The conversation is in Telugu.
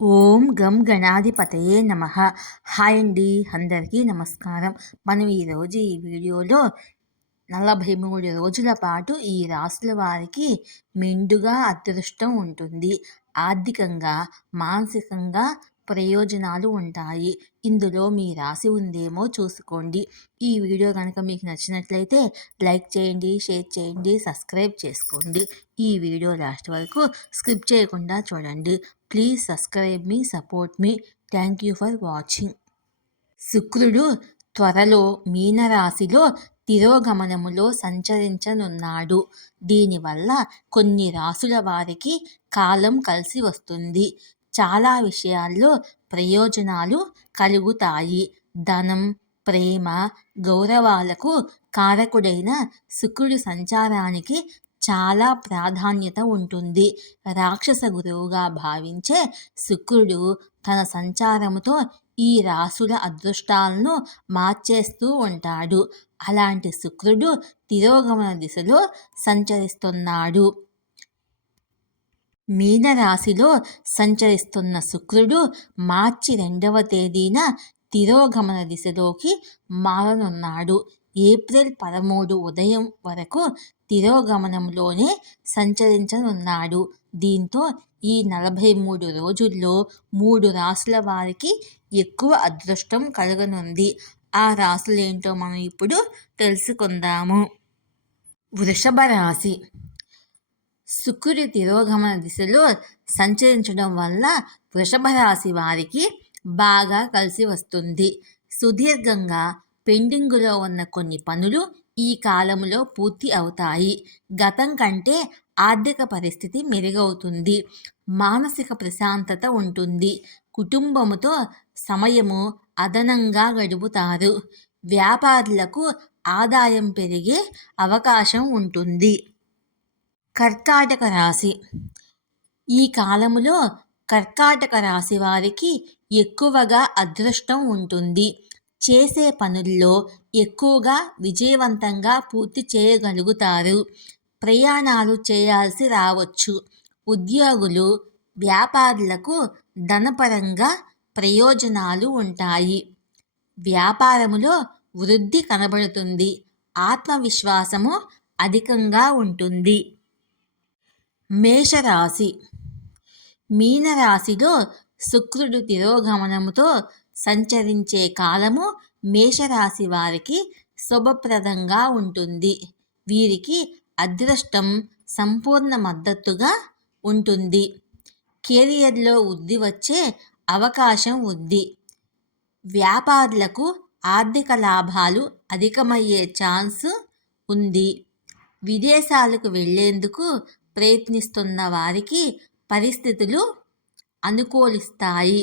ఓం గం గణాధిపతయే నమ. హాయ్ అండి అందరికీ నమస్కారం. మనం ఈరోజు ఈ వీడియోలో నలభై మూడు రోజుల పాటు ఈ రాసుల వారికి మెండుగా అదృష్టం ఉంటుంది. ఆర్థికంగా మానసికంగా ప్రయోజనాలు ఉంటాయి. ఇందులో మీ రాసి ఉందేమో చూసుకోండి. ఈ వీడియో కనుక మీకు నచ్చినట్లయితే లైక్ చేయండి షేర్ చేయండి సబ్స్క్రైబ్ చేసుకోండి. ఈ వీడియో లాస్ట్ వరకు స్క్రిప్ చేయకుండా చూడండి. ప్లీజ్ సబ్స్క్రైబ్ మీ సపోర్ట్ మీ థ్యాంక్ యూ ఫర్ వాచింగ్ శుక్రుడు త్వరలో మీనరాశిలో తిరోగమనములో సంచరించనున్నాడు. దీనివల్ల కొన్ని రాసుల వారికి కాలం కలిసి వస్తుంది. చాలా విషయాల్లో ప్రయోజనాలు కలుగుతాయి. ధనం ప్రేమ గౌరవాలకు కారకుడైన శుక్రుడి సంచారానికి చాలా ప్రాధాన్యత ఉంటుంది. రాక్షస గురువుగా భావించే శుక్రుడు తన సంచారముతో ఈ రాసుల అదృష్టాలను మార్చేస్తూ ఉంటాడు. అలాంటి శుక్రుడు తిరోగమన దిశలో సంచరిస్తున్నాడు. మీనరాశిలో సంచరిస్తున్న శుక్రుడు మార్చి రెండవ తేదీన తిరోగమన దిశలోకి మారనున్నాడు. ఏప్రిల్ పదమూడు ఉదయం వరకు తిరోగమనంలోనే సంచరించనున్నాడు. దీంతో ఈ నలభై మూడు రోజుల్లో మూడు రాసుల వారికి ఎక్కువ అదృష్టం కలగనుంది. ఆ రాసులేంటో మనం ఇప్పుడు తెలుసుకుందాము. వృషభ రాశి. శుక్రుడి తిరోగమన దిశలో సంచరించడం వల్ల వృషభ రాశి వారికి బాగా కలిసి వస్తుంది. సుదీర్ఘంగా పెండింగులో ఉన్న కొన్ని పనులు ఈ కాలంలో పూర్తి అవుతాయి. గతం కంటే ఆర్థిక పరిస్థితి మెరుగవుతుంది. మానసిక ప్రశాంతత ఉంటుంది. కుటుంబముతో సమయము అదనంగా గడుపుతారు. వ్యాపారులకు ఆదాయం పెరిగే అవకాశం ఉంటుంది. కర్కాటక రాశి. ఈ కాలములో కర్కాటక రాశి వారికి ఎక్కువగా అదృష్టం ఉంటుంది. చేసే పనుల్లో ఎక్కువగా విజయవంతంగా పూర్తి చేయగలుగుతారు. ప్రయాణాలు చేయాల్సి రావచ్చు. ఉద్యోగులు వ్యాపారులకు ధనపరంగా ప్రయోజనాలు ఉంటాయి. వ్యాపారములో వృద్ధి కనబడుతుంది. ఆత్మవిశ్వాసము అధికంగా ఉంటుంది. మేషరాశి. మీనరాశిలో శుక్రుడు తిరోగమనముతో సంచరించే కాలము మేషరాశి వారికి శుభప్రదంగా ఉంటుంది. వీరికి అదృష్టం సంపూర్ణ మద్దతుగా ఉంటుంది. కెరియర్లో వృద్ధి వచ్చే అవకాశం ఉంది. వ్యాపారులకు ఆర్థిక లాభాలు అధికమయ్యే ఛాన్స్ ఉంది. విదేశాలకు వెళ్ళేందుకు ప్రయత్నిస్తున్న వారికి పరిస్థితులు అనుకూలిస్తాయి.